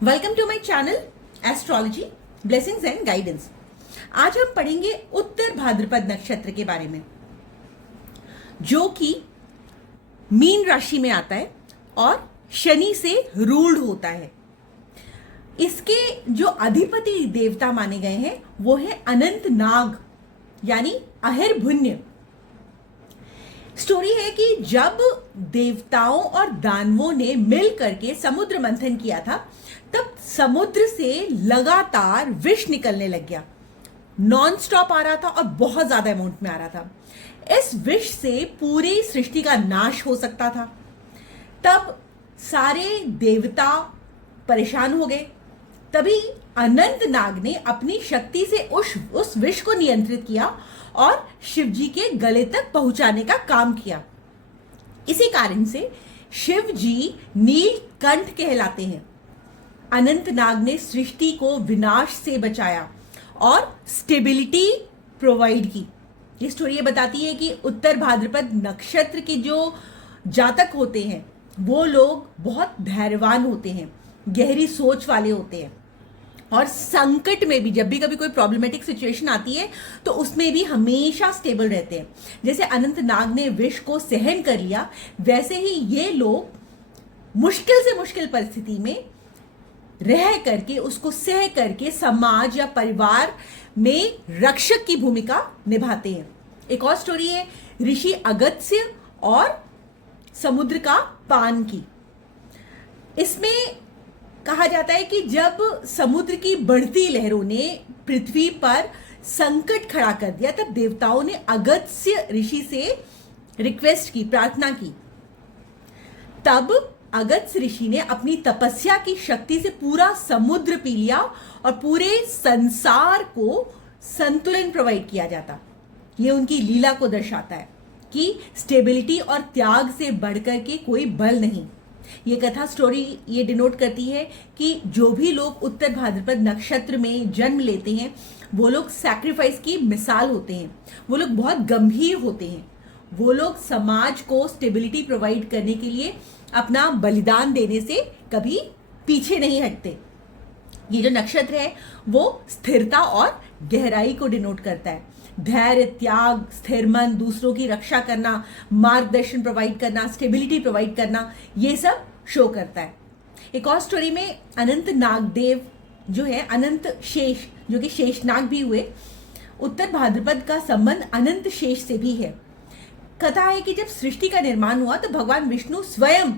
Welcome to my channel astrology blessings and guidance. आज हम पढ़ेंगे उत्तर भाद्रपद नक्षत्र के बारे में, जो कि मीन राशि में आता है और शनि से रूल्ड होता है। इसके जो अधिपति देवता माने गए हैं वो है अनंत नाग यानी अहिर्भुन्य। स्टोरी है कि जब देवताओं और दानवों ने मिल करके समुद्र मंथन किया था, तब समुद्र से लगातार विष निकलने लग गया। नॉन स्टॉप आ रहा था और बहुत ज्यादा अमाउंट में आ रहा था। इस विष से पूरी सृष्टि का नाश हो सकता था। तब सारे देवता परेशान हो गए। तभी अनंत नाग ने अपनी शक्ति से उस विष को नियंत्रित किया और शिव जी के गले तक पहुंचाने का काम किया। इसी कारण से शिव जी नीलकंठ कहलाते हैं। अनंत नाग ने सृष्टि को विनाश से बचाया और स्टेबिलिटी प्रोवाइड की। ये स्टोरी ये बताती है कि उत्तर भाद्रपद नक्षत्र के जो जातक होते हैं वो लोग बहुत धैर्यवान होते हैं, गहरी सोच वाले होते हैं और संकट में भी जब भी कभी कोई प्रॉब्लमेटिक सिचुएशन आती है तो उसमें भी हमेशा स्टेबल रहते हैं। जैसे अनंत नाग ने विष को सहन कर लिया, वैसे ही ये लोग मुश्किल से मुश्किल परिस्थिति में रह करके, उसको सह करके समाज या परिवार में रक्षक की भूमिका निभाते हैं। एक और स्टोरी है ऋषि अगस्त्य और समुद्र का पान की। इसमें कहा जाता है कि जब समुद्र की बढ़ती लहरों ने पृथ्वी पर संकट खड़ा कर दिया, तब देवताओं ने अगस्त्य ऋषि से रिक्वेस्ट की, प्रार्थना की। तब अगस्त्य ऋषि ने अपनी तपस्या की शक्ति से पूरा समुद्र पी लिया और पूरे संसार को संतुलन प्रोवाइड किया जाता। ये उनकी लीला को दर्शाता है कि स्टेबिलिटी और त्याग से बढ़कर के कोई बल नहीं। ये कथा स्टोरी ये डिनोट करती है कि जो भी लोग उत्तर भाद्रपद नक्षत्र में जन्म लेते हैं वो लोग सैक्रिफाइस की मिसाल होते हैं। वो लोग बहुत गंभीर होते हैं। वो लोग समाज को स्टेबिलिटी प्रोवाइड करने के लिए अपना बलिदान देने से कभी पीछे नहीं हटते। ये जो नक्षत्र है वो स्थिरता और गहराई को डिनोट करता है। धैर्य, त्याग, स्थिर मन, दूसरों की रक्षा करना, मार्गदर्शन प्रोवाइड करना, स्टेबिलिटी प्रोवाइड करना, ये सब शो करता है। एक और स्टोरी में अनंत नागदेव जो है, अनंत शेष जो कि शेषनाग भी हुए, उत्तर भाद्रपद का संबंध अनंत शेष से भी है। कथा है कि जब सृष्टि का निर्माण हुआ तो भगवान विष्णु स्वयं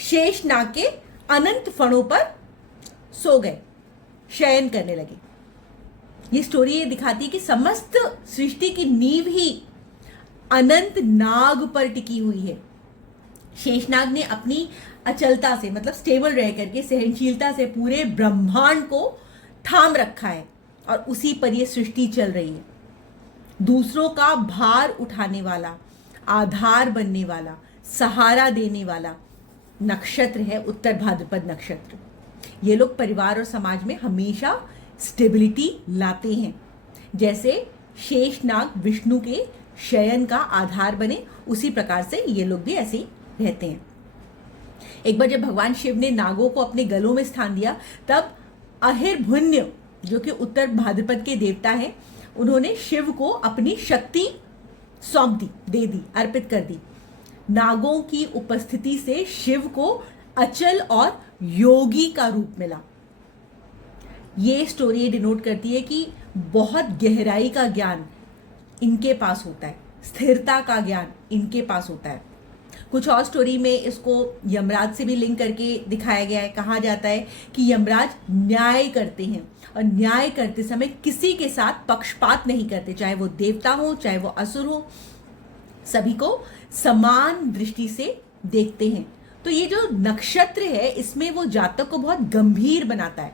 शेषनाग के अनंत फणों पर सो गए, शयन करने लगे। ये स्टोरी ये दिखाती है कि समस्त सृष्टि की नींव ही अनंत नाग पर टिकी हुई है। शेषनाग ने अपनी अचलता से, मतलब स्टेबल रह करके, सहनशीलता से पूरे ब्रह्मांड को थाम रखा है और उसी पर ये सृष्टि चल रही है। दूसरों का भार उठाने वाला, आधार बनने वाला, सहारा देने वाला नक्षत्र है उत्तर भाद्रपद नक्षत्र। ये लोग परिवार और समाज में हमेशा स्टेबिलिटी लाते हैं। जैसे शेषनाग विष्णु के शयन का आधार बने, उसी प्रकार से ये लोग भी ऐसे ही रहते हैं। एक बार जब भगवान शिव ने नागों को अपने गलों में स्थान दिया, तब अहिर्भुन्य जो कि उत्तर भाद्रपद के देवता हैं, उन्होंने शिव को अपनी शक्ति सौंप दी, दे दी, अर्पित कर दी। नागों की उपस्थिति से शिव को अचल और योगी का रूप मिला। ये स्टोरी डिनोट करती है कि बहुत गहराई का ज्ञान इनके पास होता है, स्थिरता का ज्ञान इनके पास होता है। कुछ और स्टोरी में इसको यमराज से भी लिंक करके दिखाया गया है। कहा जाता है कि यमराज न्याय करते हैं और न्याय करते समय किसी के साथ पक्षपात नहीं करते, चाहे वो देवता हो चाहे वो असुर हो, सभी को समान दृष्टि से देखते हैं। तो ये जो नक्षत्र है इसमें वो जातक को बहुत गंभीर बनाता है,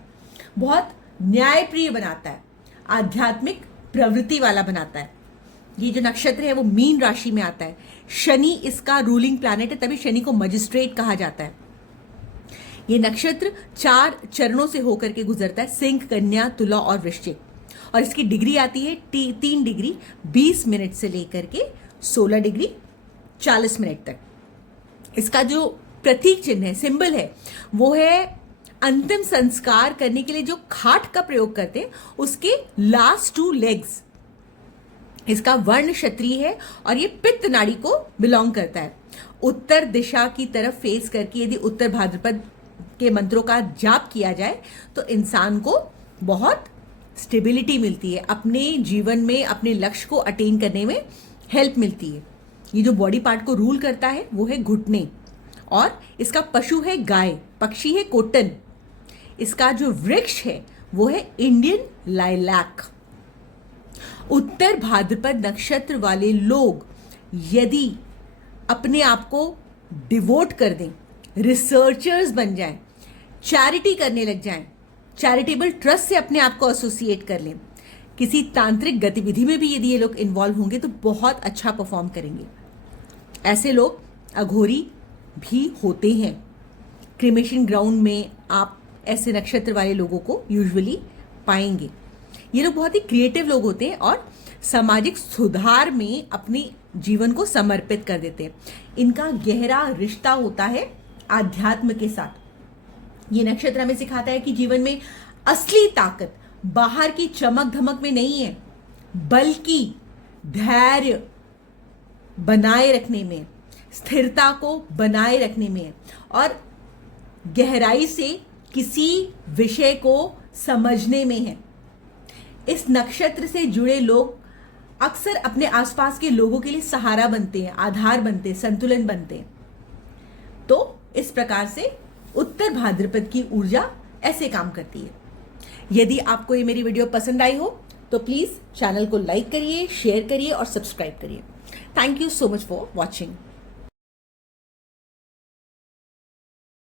बहुत न्यायप्रिय बनाता है, आध्यात्मिक प्रवृत्ति वाला बनाता है। ये जो नक्षत्र है वो मीन राशि में आता है। शनि इसका रूलिंग प्लैनेट है, तभी शनि को मजिस्ट्रेट कहा जाता है। ये नक्षत्र 4 चरणों से होकर के गुजरता है, सिंह, कन्या, तुला और वृश्चिक। और इसकी डिग्री आती है 3 डिग्री 20 मिनट से लेकर के 16 डिग्री 40 मिनट तक। इसका जो प्रतीक चिन्ह है, सिंबल है, वो है अंतिम संस्कार करने के लिए जो खाट का प्रयोग करते हैं उसके लास्ट 2 लेग्स, इसका वर्ण क्षत्रिय है और ये पित्त नाड़ी को बिलोंग करता है। उत्तर दिशा की तरफ फेस करके यदि उत्तर भाद्रपद के मंत्रों का जाप किया जाए तो इंसान को बहुत स्टेबिलिटी मिलती है, अपने जीवन में अपने लक्ष्य को अटेन करने में हेल्प मिलती है। ये जो बॉडी पार्ट को रूल करता है वो है घुटने, और इसका पशु है गाय, पक्षी है कोटन, इसका जो वृक्ष है वो है इंडियन लाइलैक। उत्तर भाद्रपद नक्षत्र वाले लोग यदि अपने आप को डिवोट कर दें, रिसर्चर्स बन जाएं, चैरिटी करने लग जाएं, चैरिटेबल ट्रस्ट से अपने आप को एसोसिएट कर लें, किसी तांत्रिक गतिविधि में भी यदि ये लोग इन्वॉल्व होंगे तो बहुत अच्छा परफॉर्म करेंगे। ऐसे लोग अघोरी भी होते हैं। क्रिमेशन ग्राउंड में आप ऐसे नक्षत्र वाले लोगों को यूजुअली पाएंगे। ये लोग बहुत ही क्रिएटिव लोग होते हैं और सामाजिक सुधार में अपने जीवन को समर्पित कर देते हैं। इनका गहरा रिश्ता होता है आध्यात्म के साथ। ये नक्षत्र हमें सिखाता है कि जीवन में असली ताकत बाहर की चमक धमक में नहीं है, बल्कि धैर्य बनाए रखने में, स्थिरता को बनाए रखने में है और गहराई से किसी विषय को समझने में है। इस नक्षत्र से जुड़े लोग अक्सर अपने आसपास के लोगों के लिए सहारा बनते हैं, आधार बनते हैं, संतुलन बनते हैं। तो इस प्रकार से उत्तर भाद्रपद की ऊर्जा ऐसे काम करती है। यदि आपको ये मेरी वीडियो पसंद आई हो तो प्लीज चैनल को लाइक करिए, शेयर करिए और सब्सक्राइब करिए। Thank you so much for watching.